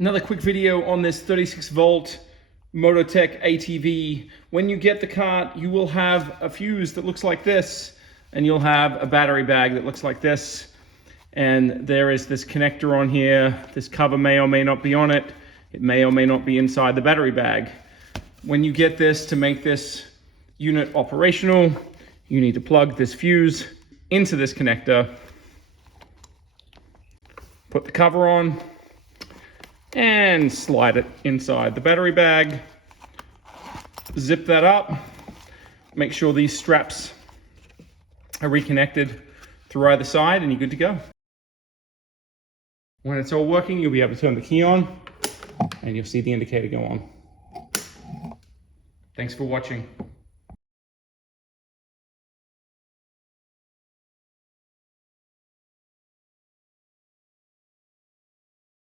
Another quick video on this 36 volt Mototec ATV. When you get the cart, you will have a fuse that looks like this, and you'll have a battery bag that looks like this. And there is this connector on here. This cover may or may not be on it. It may or may not be inside the battery bag. When you get this, to make this unit operational, you need to plug this fuse into this connector, put the cover on, and slide it inside the battery bag. Zip that up. Make sure these straps are reconnected through either side, and you're good to go. When it's all working, you'll be able to turn the key on, and you'll see the indicator go on. Thanks for watching.